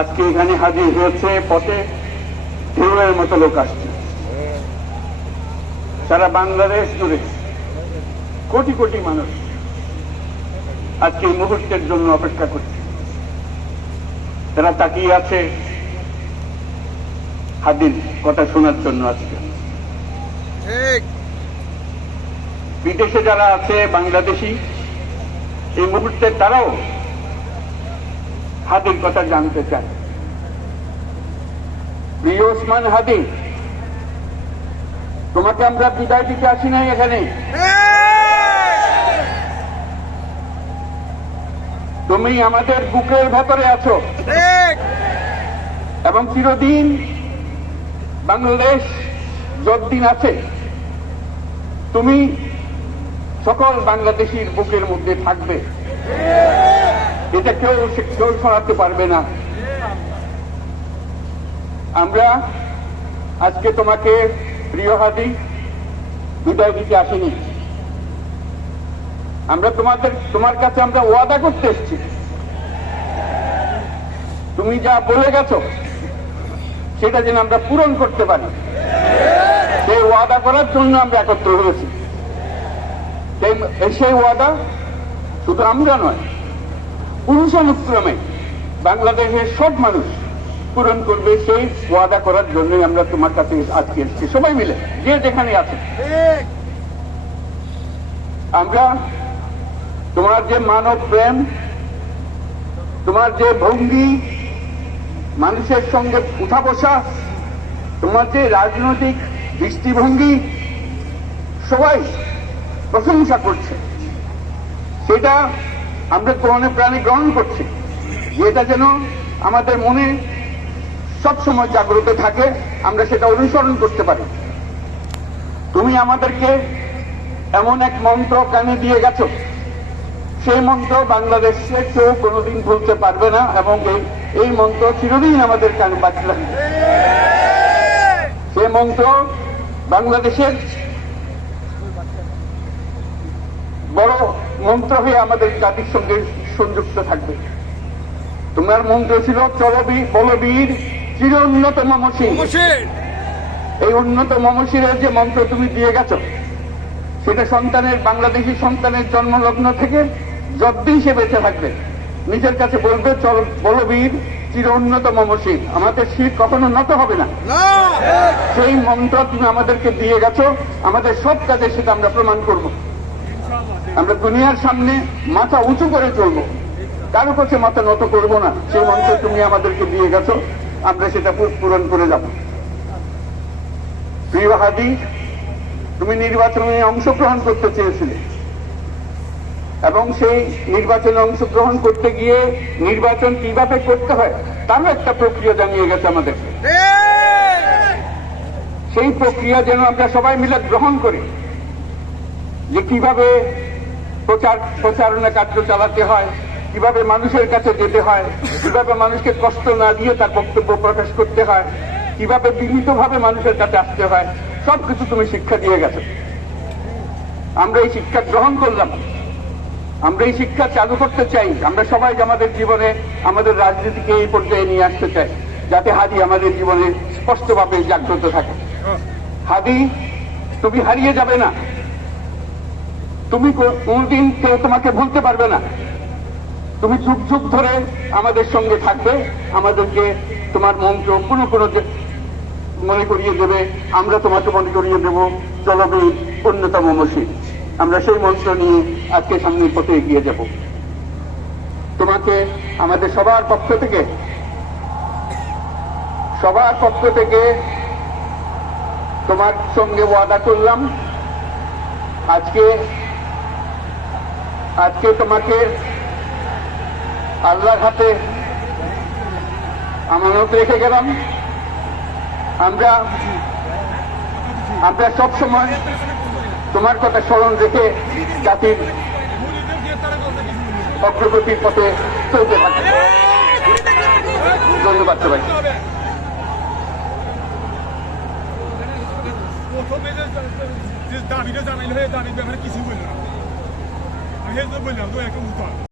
আজকে এখানে হাজির হয়েছে, পথে ঢেউয়ের মতো লোক আসছে। সারা বাংলাদেশ জুড়ে কোটি কোটি মানুষ আজকে এই মুহূর্তের জন্য অপেক্ষা করছে। তারা তাকিয়ে আছে হাদির কথা শোনার জন্য। আজকে বিদেশে যারা আছে বাংলাদেশি, এই মুহূর্তে তারাও হাদির কথা জানতে চায়। প্রিয় ওসমান হাদি, তোমাকে আমরা বিদায় দিতে আসি নাই এখানে। তুমি আমাদের বুকের ভেতরে আছো এবং চিরদিন বাংলাদেশ যতদিন আছে তুমি সকল বাংলাদেশির বুকের মধ্যে থাকবে। এটা কেউ সরাতে পারবে না। আমরা আজকে তোমাকে প্রিয় হাদি বিদায় দিতে আসিনি। আমরা তোমার কাছে আমরা ওয়াদা করতে এসেছি। তুমি যা বলে গেছো সেটা যেন আমরা পূরণ করতে পারি, সেই ওয়াদা করার জন্য আমরা একত্র হয়েছি। সেই ওয়াদা শুধু আমরা নয়, পুরুষানুক্রমে বাংলাদেশের সব মানুষ পূরণ করবে। সেই ওয়াদা করার জন্যই আমরা তোমার কাছে আজকে এসেছি, সবাই মিলে যে যেখানে আছে। আমরা তোমার যে মানব প্রেম, তোমার যে ভঙ্গি, মানুষের সঙ্গে উঠা বসা, তোমার যে রাজনৈতিক দৃষ্টিভঙ্গি, সবাই প্রশংসা করছে। সেটা আমরা প্রাণে প্রাণে গ্রহণ করছি। যেটা যেন আমাদের মনে সবসময় জাগ্রত থাকে, আমরা সেটা অনুসরণ করতে পারি। তুমি আমাদেরকে এমন এক মন্ত্র কানে দিয়ে গেছো, সেই মন্ত্র বাংলাদেশে কেউ কোনোদিন ভুলতে পারবে না এবং এই মন্ত্র চিরদিন আমাদের কানে বাজতে থাকবে। সেই মন্ত্র বাংলাদেশের বড় মন্ত্র হয়ে আমাদের জাতির সঙ্গে সংযুক্ত থাকবে। তোমার মন্ত্র ছিল বলবীর চির উন্নত মমশির। এই উন্নত মমশিরের যে মন্ত্র তুমি দিয়ে গেছো, সেটা বাংলাদেশি সন্তানের জন্মলগ্ন থেকে যতদিন সে বেঁচে থাকবে নিজের কাছে বলবে, চল বলবীর চির উন্নত মমশির, আমাদের শির কখনো নত হবে না। সেই মন্ত্র তুমি আমাদেরকে দিয়ে গেছো, আমাদের সব কাজে সেটা আমরা প্রমাণ করব। আমরা দুনিয়ার সামনে মাথা উঁচু করে চলবো, কারো কাছে মাথা নত করবো না। সেই মন্ত্র তুমি আমাদেরকে দিয়ে গেছো, আমরা সেটা পূরণ করে যাব। প্রিয় হাদি, তুমি নির্বাচনে অংশগ্রহণ করতে চেয়েছিলে এবং সেই নির্বাচনে অংশগ্রহণ করতে গিয়ে নির্বাচন কিভাবে করতে হয় তারও একটা প্রক্রিয়া জানিয়ে গেছে আমাদেরকে। সেই প্রক্রিয়া যেন আমরা সবাই মিলে গ্রহণ করি, যে কিভাবে প্রচারণা কার্য চালাতে হয়, কিভাবে মানুষের কাছে যেতে হয়, কিভাবে মানুষকে কষ্ট না দিয়ে তার বক্তব্য প্রকাশ করতে হয়, কিভাবে বিনীতভাবে মানুষের কাছে আসতে হয়, সবকিছু তুমি শিক্ষা দিয়ে গেছো। আমরা এই শিক্ষা গ্রহণ করলাম, আমরা এই শিক্ষা চালু করতে চাই। আমরা সবাই আমাদের জীবনে আমাদের রাজনীতিকে এই পর্যায়ে নিয়ে আসতে চাই, যাতে হাদি আমাদের জীবনে স্পষ্টভাবে জাগ্রত থাকে। হাদি, তুমি হারিয়ে যাবে না, তুমি কোনদিন কেউ তোমাকে ভুলতে পারবে না। তুমি যুগ যুগ ধরে আমাদের সঙ্গে থাকবে, আমাদেরকে তোমার মন্ত্র পুরো মনে করিয়ে দেবে, আমরা তোমাকে মনে করিয়ে দেব জলবীর অন্যতম মমশির। আমরা সেই মন্ত্র নিয়ে আজকে সামনের পথে এগিয়ে যাব। তোমাকে আমাদের সবার পক্ষ থেকে তোমার সঙ্গে ওয়াদা করলাম, আজকে তোমাকে আল্লাহর হাতে আমানত রেখে গেলাম। আমরা সব সময় তোমার কথা স্মরণ রেখে জাতির অগ্রগতির পথে চলতে থাকি। ধন্যবাদ সবাই। দাবিটা জানাইলে দাবির ব্যাপারে কিছু বলল না।